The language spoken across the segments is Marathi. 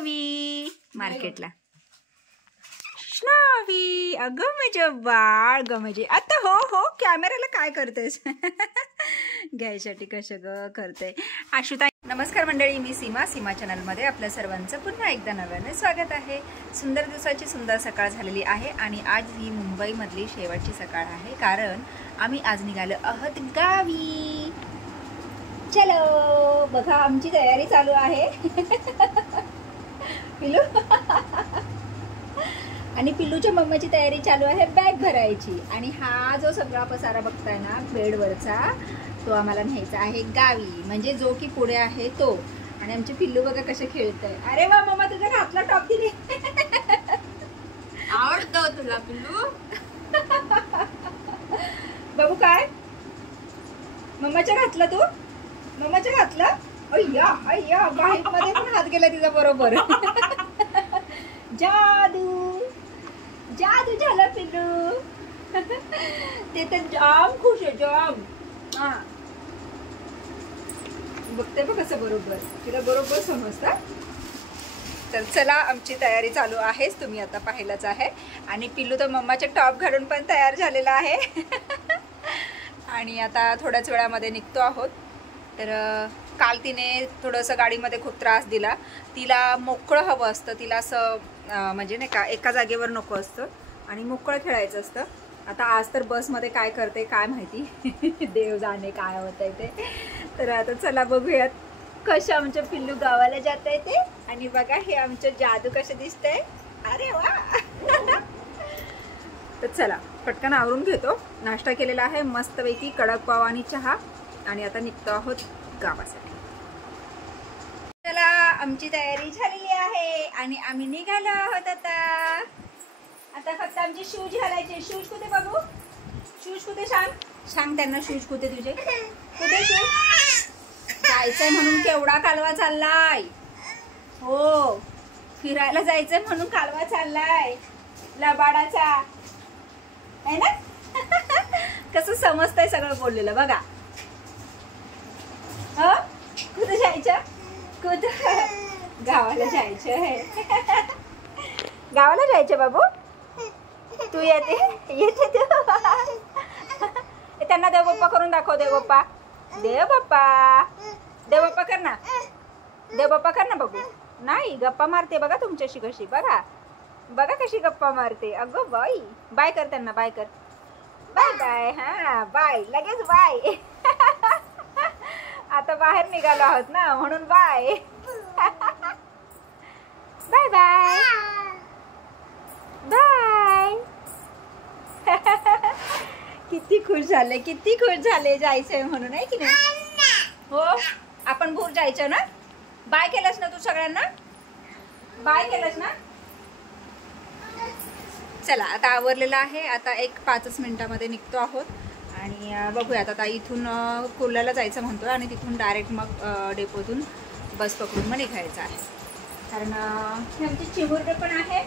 स्नॉवी मार्केटला. स्नॉवी अगं माझं बाळ ग म्हणजे आता हो हो कॅमेराला काय करतेस घ्यायसाठी कसं ग करते आशुताई. नमस्कार मंडळी, मी सीमा चॅनलमध्ये आपल्या सर्वांचं पुन्हा एकदा नव्याने स्वागत आहे. सुंदर दिवसाची सुंदर सकाळ झालेली आहे आणि आज ही मुंबईमधली शेवटची सकाळ आहे, कारण आम्ही आज निघालो आहोत गावी. चलो बघा आमची तयारी चालू आहे पिल्लू आणि पिल्लूच्या मम्माची तयारी चालू आहे बॅग भरायची. आणि हा जो सगळा पसारा बघताय ना बेडवरचा, तो आम्हाला न्यायचा आहे गावी, म्हणजे जो की पुढे आहे तो. आणि आमचे पिल्लू बघा कसे खेळतंय. अरे वा मम्मा तुझ्या हातला टॉप दिली आवडतो तुला पिल्लू बाबू. काय मम्माच्या घातला तू? मम्माच्या घातला? अय्या अय्या बाईक मध्ये पण हात गेला तिचा बरोबर जादू जादू झाला पिल्लू ते तर जाम खुश आहे जाम. हा बघते बघ कसं बरोबर, तिला बरोबर समजतं. तर चला आमची तयारी चालू आहेच, तुम्ही आता पाहिलंच आहे. आणि पिल्लू तर मम्माचे टॉप घालून पण तयार झालेला आहे आणि आता थोड्याच वेळामध्ये निघतो आहोत. तर काल तिने थोडंसं गाडीमध्ये खूप त्रास दिला. तिला मोकळं हवं असतं, तिला असं म्हणजे नाही का एका जागेवर नको असतं आणि मोकळं खेळायचं असतं. आता आज तर बसमध्ये काय करते काय माहिती देव जाणे काय होत आहे ते. तर आता चला बघूयात कशा आमच्या पिल्लू गावाला जात आहे ते. आणि बघा हे आमचं जादू कसं दिसतंय. अरे वा तर चला पटकन आवरून घेतो. नाश्ता केलेला आहे मस्तपैकी, कडक पाव आणि चहा. आणि आता निघतो आहोत गावासाठी. चला आमची तयारी झालेली आहे आणि आम्ही निघालो आहोत. आता फक्त आमचे शूज घालायचे. शूज कुठे बाबू? शूज कुठे? सांग त्यांना शूज कुठे तुझे? कुठे शूज? जायचंय म्हणून केवढा कालवा चाललाय. हो फिरायला जायचंय म्हणून कालवा चाललाय लबाडाचा आहे ना कसं समजतंय सगळं बोललेलं बघा. हो कुठे जायचं? कुठं? गावाला जायचं आहे गावाला जायचं बाबू. तू येते तू त्यांना देव बाप्पा करून दाखव. देव बाप्पा देव बाप्पा देव बाप्पा कर ना. देव बाप्पा कर ना बघू. नाही गप्पा मारते बघा तुमच्याशी कशी. बघा बघा कशी गप्पा मारते. अगं बाई बाय कर त्यांना. बाय कर. Bye bye. हा बाय लगेच बाय आता बाहेर निघालो आहोत ना म्हणून बाय बाय बाय बाय किती खुश झाले जायचंय म्हणून आहे की नाही. हो आपण भूर जायचं ना. बाय केलंस ना तू सगळ्यांना? बाय केलंस ना. चला आता आवरलेलं आहे. आता एक 5 मिनिटामध्ये निघतो आहोत आणि बघूयात आता इथून कुर्ल्याला जायचं म्हणतो आणि तिथून डायरेक्ट मग डेपोतून बस पकडून मग निघायचं आहे. कारण हे आमची चिमुरडे पण आहे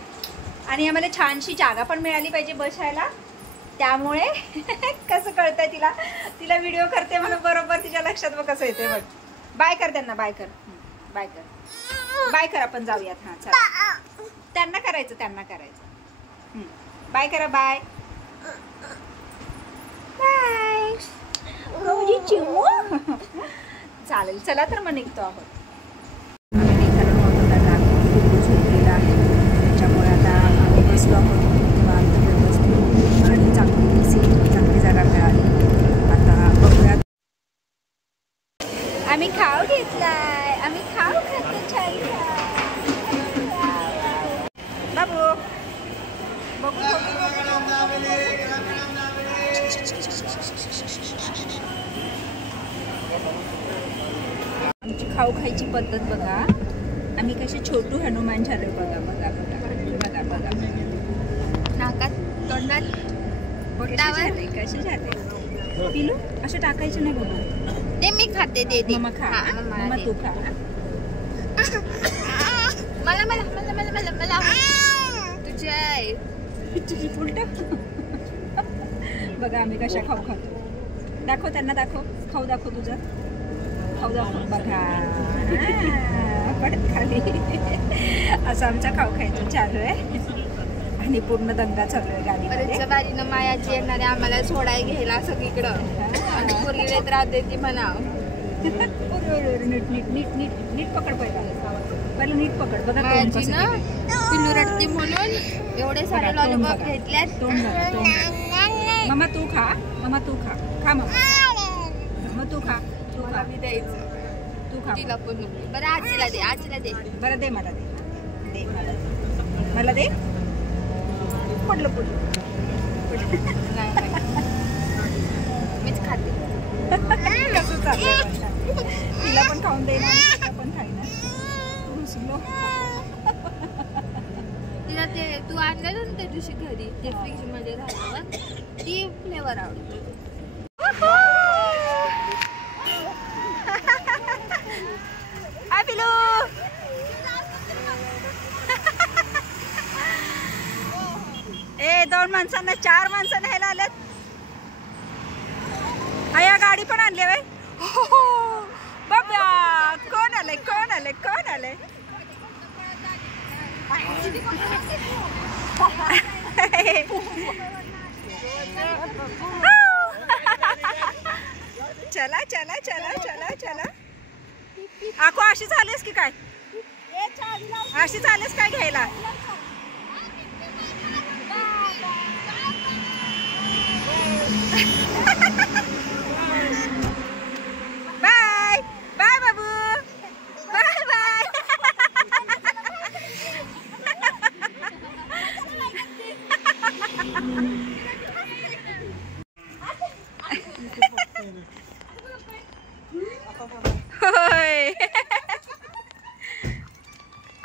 आणि आम्हाला छानशी जागा पण मिळाली पाहिजे बसायला. त्यामुळे कसं कळतंय तिला व्हिडिओ करते म्हणून बरोबर तिच्या लक्षात मग कसं येते. बघ बाय कर त्यांना. बाय कर. बाय कर. बाय कर. आपण जाऊयात. हां चला त्यांना करायचं. बाय करा. बाय बाय रोजी चिमू चालेल. चला तर मग निघतो आहोत. आम्ही निघालो आहोत झोपलेला आहे त्याच्यामुळे आता आम्ही बसलो आहोत निवांत व्यवस्थित आणि चांगली जागा मिळाली. आता बघूयात. आम्ही खाऊ घेतलाय. आम्ही खाऊ खातो छान बाबू. बघू आमची खाऊ खायची पद्धत बघा. आम्ही कसे छोटू हनुमान झालो. बघा बघा बघा बघा बघा नाकात तोंडात पोटावर कसे झाले पिलू. असं टाकायचं नाही बाबा. ते मी खाते. दे मम्मा खा. मम्मा तू खा. मला मला मला मला मला मला तुझी आई तुझी उलट बघा आम्ही कशा खाऊ खातो. दाखव त्यांना. दाखव खाऊ. दाखव तुझं खाऊ. दाखव बघा पडत खाली. असं आमचा खाऊ खायचं चालू आहे आणि पूर्ण दंगा चालू आहे गाडीमध्ये. परतच्या बारीनं मायाची येणारे आम्हाला सोडायला घ्यायला सगळीकडं आणि पोरगी येत राहते ती म्हणाव. नीट नीट नीट नीट नीट पकड पहिला नीट पकड. बघा मायाची ना पिल्लू रडती म्हणून एवढे सारे लॉलीपॉप घेतल्यात. मम्मा तू खा, मम्मा तू खा, खा मम्मा. मग तू खा, तू खा. मी द्यायचं तू खा. तिला पण बरं आजीला दे, आजीला दे. बरं दे मला, दे दे मला, मला दे. पडलं पडलं नाही मीच खाते. कसं चाललंय तिला पण खाऊन देणार आणि तिला पण खाईना. तिला ते तू आणलं ना त्या दिवशी घरी ते फ्रीज मध्ये राहिल्यावर ती फ्लेवर आवडते. हाय पिलू. ए 2 माणसांना 4 माणसं न्यायला आल्यात. या गाडी पण आणली बाई. बाबा कोण आलंय, कोण आलंय, कोण आलंय. चला चला चला चला चला. आको अशी झालीस की काय, अशी झालीस काय घ्यायला. बाय बाय बाबू, बाय बाय. होय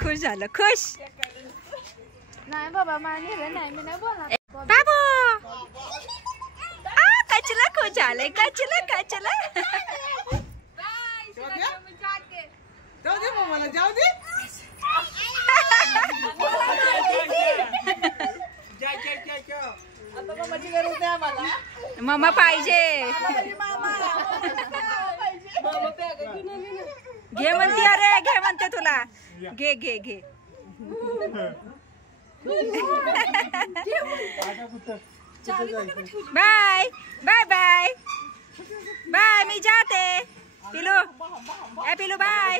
खुश झालं, खुश. नाही बाबा नाही नाही मी नाही बोलणार. बाबू कचला खुश झालंय, कचला कचला. जाऊ दे. मम्मा पाहिजे. घे म्हणते, अरे घे म्हणते तुला. घे घे घे. Bye bye bye bye. मी जाते पिलू. ए पिलू बाय.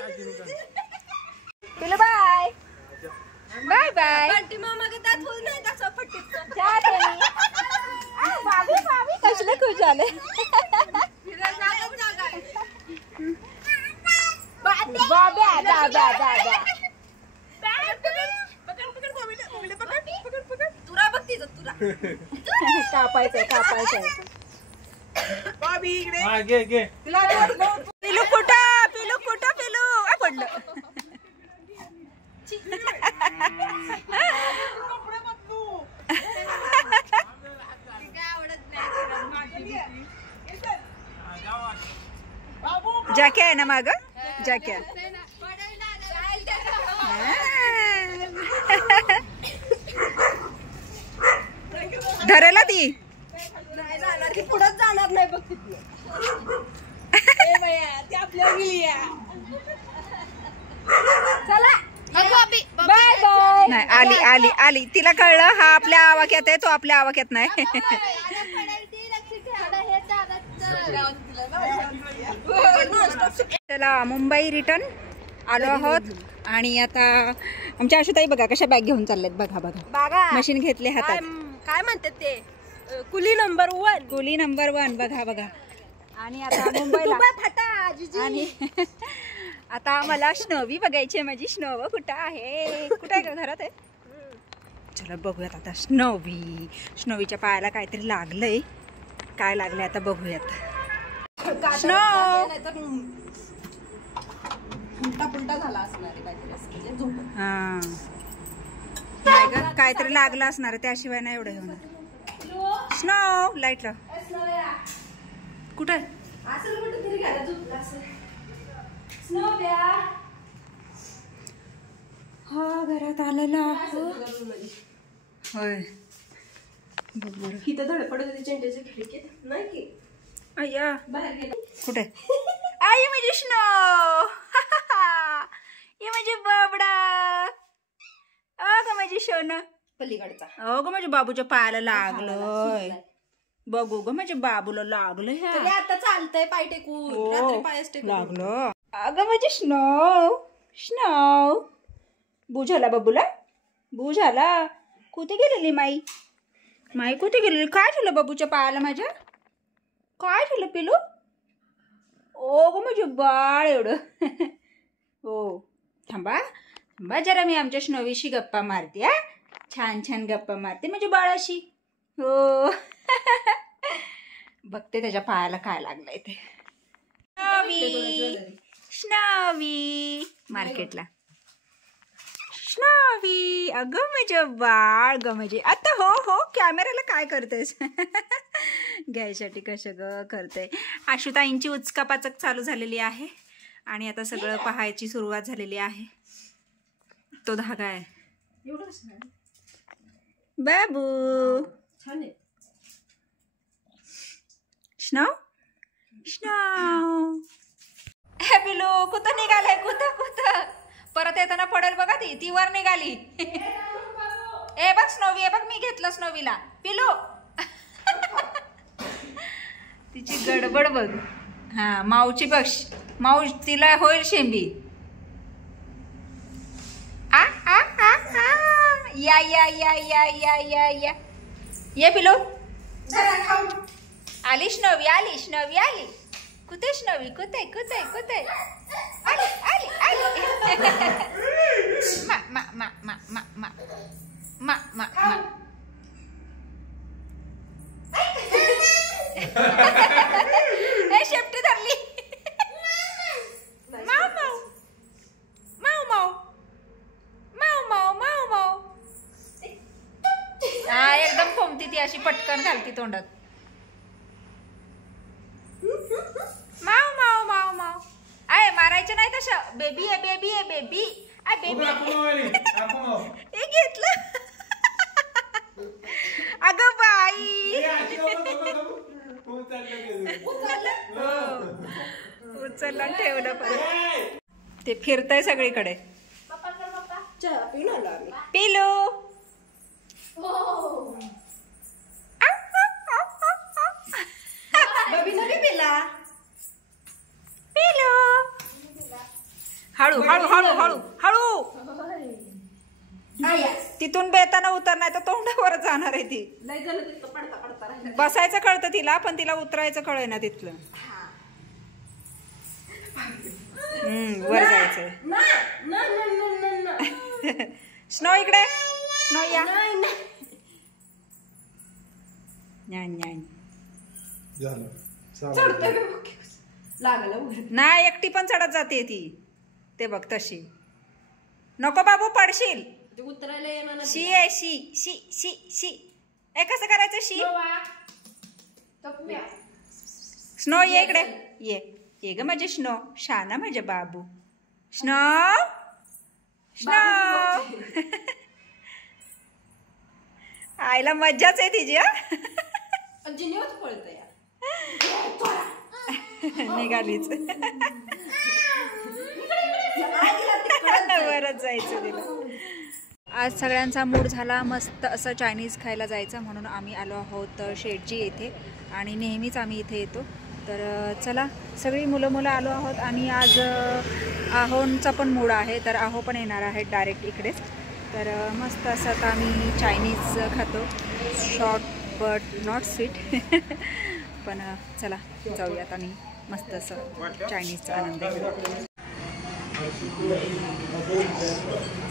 पिलू बाय बाय बाय. कसले खुश झाले. बाबा दादा दादा. कापायचंय कापायचंय. पिलू कुठं, पिलू कुठं, पिलू पडलं. जॅके आहे ना माग, जॅके. धरेला ती पुढे जाणार नाही बघ तिथे. आपल्या बाय बाय. नाही. आली आली आली. तिला कळलं हा आपल्या आवाक्यात आहे, तो आपल्या आवाक्यात नाही. चला मुंबई रिटर्न आलो आहोत. आणि आता आमच्या आशुताई बघा कशा बॅग घेऊन चालल्यात. बघा बघा बघा मशीन घेतले हातात. काय म्हणतात ते, कुली नंबर 1, कुली नंबर 1. बघा बघा. आणि आता मुंबईला आणि आता मला स्नोवी बघायची. माझी स्नोव कुठं आहे, कुठं आहे का, घरात आहे. चला बघूयात आता स्नोवी. स्नोवीच्या पायाला काहीतरी लागलंय. काय लागलंय आता बघूयात. स्नो उलटा झाला असणार आहे काहीतरी. हा नाही ग, काहीतरी लागलं असणार आहे, त्याशिवाय नाही एवढं होणार. स्नो लाईट लाव. कुठं आहे? हा घरात आलेला. होय बघ बरं. इथं धडपड होती चेंड्याच्या खिडकीत नाही की अय्या बाहेर गेला. कुठे आई माझी स्नो. ही माझी सोनं? पलीकडचा हो ग माझ्या बाबूच्या पायाला लागलं. बघू ग माझ्या बाबूला लागलं ह्या. तरी आता चालतंय पाय टेकून. रात्री पायच टेकून लागलं. अगं माझे स्नो स्नो. बू झाला बाबूला, बू झाला. कुठे गेलेली माई? माई कुठे गेलेली? काय झालं बाबूच्या पायाला माझ्या? काय झालं पिलू? ओ ग माझे बाळ एवढं. हो थांबा थांबा जरा, मी आमच्या स्नोवीशी गप्पा मारते. हा छान छान गप्पा मारते माझ्या बाळाशी. हो बघते त्याच्या पायाला काय लागलंय ते. स्नोवी स्नोवी मार्केटला. स्नोवी अगं माझं बाळ ग म्हणजे. आता हो हो कॅमेऱ्याला काय करतेस? घ्यायसाठी कसं ग करते. आशुताईंची उचकापाचक चालू झालेली आहे आणि आता सगळं पाहायची सुरुवात झालेली आहे. तो धागा आहे बाबू. छान आहे. Snow snow. हे पिलू कुठं निघालंय? कुठं कुठं परत येताना पडेल बघा. ती वर निघाली. ए बघ स्नोवी, ए बघ मी घेतलं स्नोवीला. पिलू तिची गडबड बघ. हा माऊची बघ, माऊ तिला होईल शेंबी. आ आ आ आ या या या या या या या. ये पिलू. आली स्नोवी, आली स्नोवी आली. कुठे स्नोवी? कुठे कुठे कुठे? आली आली आली. मा मा मा मा मा मा मा मा मा. शेपटी धरली. माऊ माऊ माऊ माऊ माऊ माऊ माऊ माऊ. हा एकदम फोमती ती, अशी पटकन घालती तोंडात. माऊ माऊ माऊ माऊ. आय मारायचं नाही तसं. बेबी आहे बेबी आहे बेबी. आय बेबी हे घेतलं. अगं बाई उचललं ठेवलं परत. ते फिरतंय सगळीकडे. चहा पिऊन आलो आम्ही. पिलू बबीनं बी पिला. पिलू. हळू हळू हळू हळू हळू. तिथून बेताना उतरणार तर तोंडावर जाणार आहे ती. नाही झालं तिथं पडता पडता राहिलं. बसायचं कळतं तिला, पण तिला उतरायचं कळे ना तिथलं. वर जायचंय. ना ना ना ना ना ना. स्नो इकडे. स्नो या. नाही नाही. न्यान न्यान. चढतोय बे बघ. लागलं उघड. नाही एकटी पण चढत जाते ती. ते बघ तशी. नको बाबू पडशील. ते उतरायला येणार नाही. शी आहे शी शी शी शी. ए कसं करायचं शी? स्नो ये इकडे ये. ये ग माझे स्नो. शाना माझे बाबू. Snow snow. आईला मज्जाच आहे तिची. जिनीवच पळतंय. निघालीच. वरच जायचं तिला. आज सगळ्यांचा मूड झाला मस्त असं चायनीज खायला जायचं, म्हणून आम्ही आलो आहोत शेटजी येथे. आणि नेहमीच आम्ही इथे येतो. तर चला सगळी मुलं आलो आहोत. आणि आज आहोंचा पण मूड आहे, तर आहो पण येणार आहे डायरेक्ट इकडेच. तर मस्त असं आता आम्ही चायनीज खातो. Short but not sweet. पण चला जाऊयात आणि मस्त असं चायनीजचा आनंद घेऊ.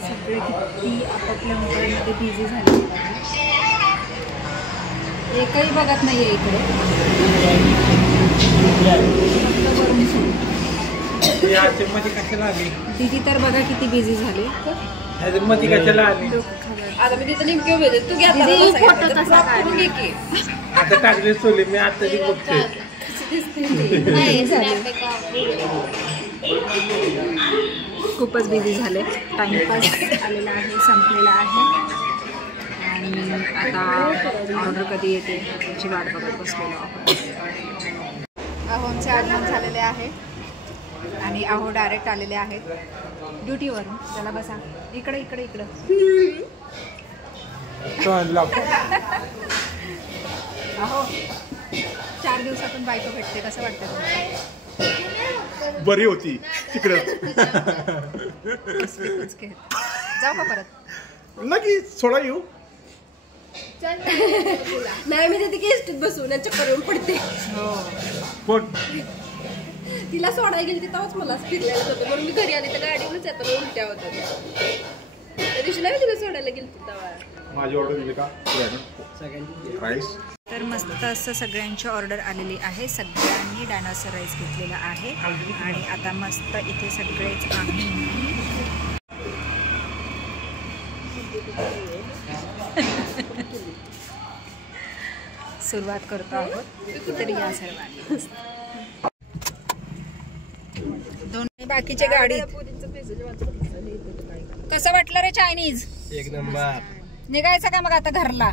सगळे किती आपापल्या मोबाईलमध्ये बिझी झाले. एकही बघत नाही आहे इकडे. दीदी तर बघा किती बिझी झाली. आता मी तिथं नेमकी उभी होते. तू घे आता टाकली सोली मी आता बघते. खूपच बिझी झाले. टाइमपास आलेला आहे, संपलेला आहे. आणि आता ऑर्डर कधी येते त्याची वाट बघत बसलेलो आहोत. आहोंचे आगमन झालेले आहे आणि आहो डायरेक्ट आलेले आहेत ड्युटीवरून. त्याला बसा इकडे इकडे इकडं. अहो 4 दिवसातून बायको भेटते कसं वाटतं तुम्हाला? बरी होती तिकडे. जाऊ का परत? नक्की सोडा येऊ. नाही मी तिथे गेस्टीत बसून चक्कर येऊन पडते. हो. कोण तिला सोडायला गेली तेव्हाच मला फिरलेलं होतं म्हणून मी घरी आली तर गाडीवरच येताना उलट्या होत्या. त्या दिवशी नाही तिला सोडायला गेली तेव्हा. माझी ऑर्डर दिली का राईस? तर मस्त असं सगळ्यांची ऑर्डर आलेली आहे. सगळ्यांनी डायनोसर राईस घेतलेला आहे आणि आता मस्त इथे सगळेच आम्ही सुरुवात करतो आहोत. तर या सर्वांनी दोन बाकीचे गाडी. कसं वाटलं रे चायनीज? एक नंबर. निघायचं का मग आता घरला?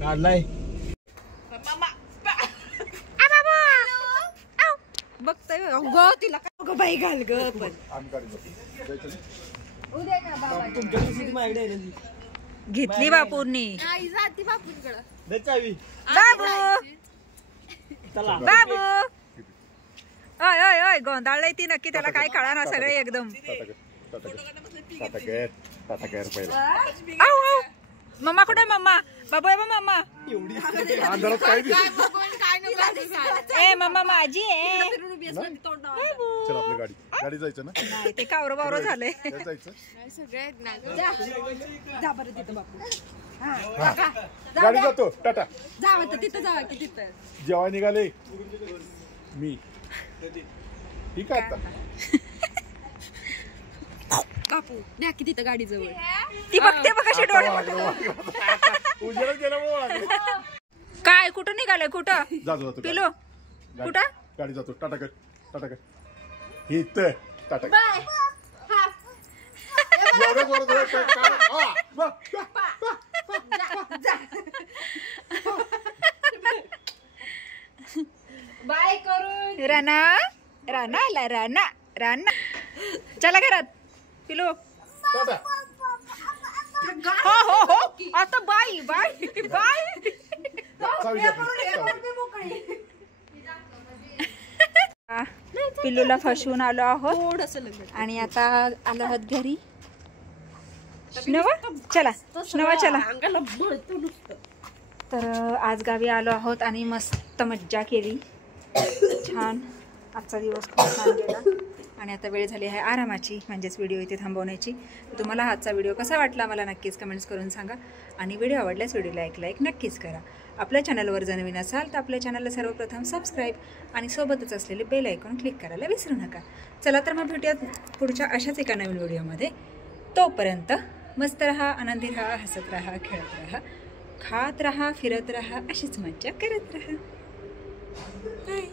काढलाय. बघताय अगं तिला काय अगं बाई घाल ग पण घेतली बापूंनी. आई जाती बापूंकडं. बाबू बाबू ओय ओय ओय गोंधाळलंय ती नक्की. त्याला काय कळा ना सगळे एकदम. आऊ आऊ. मम्मा कुठे मम्मा? बाबू आहे मम्मा. अंधारात काय ए मम्मा माझी आहे. चल आपली गाडी जायचं ना. नाही ते कावरं बावरं झालंय. जायचं सगळे आहेत ना गं. जा बरं तिथं बापू. गाडी जातो. टाटा. जावं तर तिथं जावं की तिथं. जेव्हा निघाले मी ठीक आहे आता. कापू द्या की तिथं गाडी जवळ. ती बघते बघ कशी डोळे. उजेडच गेल्यामुळे काय कुठं निघालंय? कुठं जातो पिलो? कुठं? गाडी जातो. टाटा कर टाटा कर. इथं टाटा कर. एवढं बोलत होतं काय? बाय करून राणा राणा आला. राणा राणा चला घरात. पिलो टाटा. हो हो हो. आता बाय बाय बाय. चावी द्या please. पिल्लूला फसवून आलो आहोत थोडंसं लग्न आणि आता आलो आहोत घरी. नवा चला नवा चला. अंगाला बळतं नुसतं. तर आज गावी आलो आहोत आणि मस्त मज्जा केली. छान आजचा दिवस खूप छान गेला आणि आता वेळ झाली आहे आरामाची, म्हणजेच व्हिडिओ इथे थांबवण्याची. तुम्हाला आजचा व्हिडिओ कसा वाटला मला नक्कीच कमेंट्स करून सांगा आणि व्हिडिओ आवडल्यास व्हिडिओला लाईक नक्कीच करा. आपल्या चॅनलवर जर नवीन असाल तर आपल्या चॅनलला सर्वप्रथम सबस्क्राईब आणि सोबतच असलेले बेल आयकॉन क्लिक करायला विसरू नका. चला तर मग भेटूयात पुढच्या अशाच एका नवीन व्हिडिओमध्ये. तोपर्यंत मस्त रहा, आनंदी राहा, हसत राहा, खेळत राहा, खात राहा, फिरत राहा, अशीच मज्जा करत राहा. बाय.